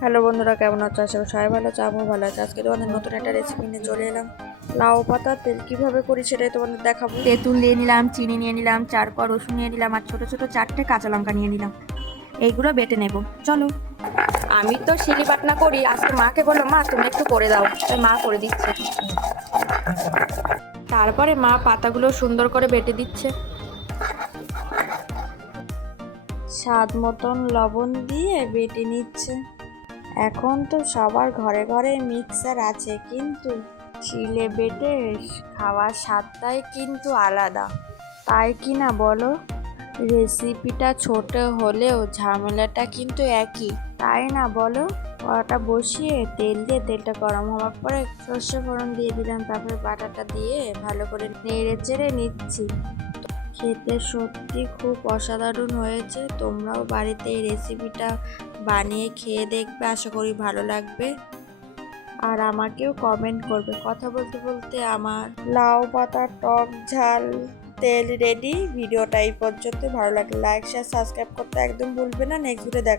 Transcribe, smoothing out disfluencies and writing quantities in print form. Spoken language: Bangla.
হ্যালো বন্ধুরা, কেমন আছো? আশা করি সবাই ভালো আছো, আমিও ভালো আছি। আজকে তোমাদের নতুন একটা রেসিপি নিয়ে চলে এলাম। লাউ পাতা তেল কিভাবে করি সেটাই তোমাদের দেখাবো। তেঁতুল নিয়ে নিলাম, চিনি নিয়ে নিলাম, 4 কোয়া রসুন নিয়ে নিলাম আর ছোট ছোট 4টে কাঁচা লঙ্কা নিয়ে নিলাম। এইগুলো বেটে নেব, চলো। আমি তো শিলি বাটনা করি, আজকে মাকে বললো মা তুমি একটু করে দাও, তাই মা করে দিচ্ছে। তারপরে মা পাতাগুলো সুন্দর করে বেটে দিচ্ছে। স্বাদ মতন লবণ দিয়ে বেটে নিচ্ছে। এখন তো সবার ঘরে ঘরে মিক্সার আছে, কিন্তু শিলে বেটে খাওয়ার স্বাদটাই কিন্তু আলাদা, তাই কি না বলো? রেসিপিটা ছোট হলেও ঝামেলাটা কিন্তু একই, তাই না বলো? কড়াটা বসিয়ে তেল দিয়ে তেলটা গরম হওয়ার পরে সর্ষে ফোড়ন দিয়ে দিলাম, তারপরে বাটাটা দিয়ে ভালো করে নেড়ে চেড়ে নিচ্ছি। খেতে সত্যি খুব অসাধারণ হয়েছে। তোমরাও বাড়িতে এই রেসিপিটা বানিয়ে খেয়ে দেখবে, আশা করি ভালো লাগবে। আর আমাকেও কমেন্ট করবে। কথা বলতে বলতে আমার লাউ পাতার টক ঝাল তেল রেডি। ভিডিওটা এই পর্যন্ত। ভালো লাগলে লাইক শেয়ার সাবস্ক্রাইব করতে একদম ভুলবে না। নেক্সট ভিডিও দেখা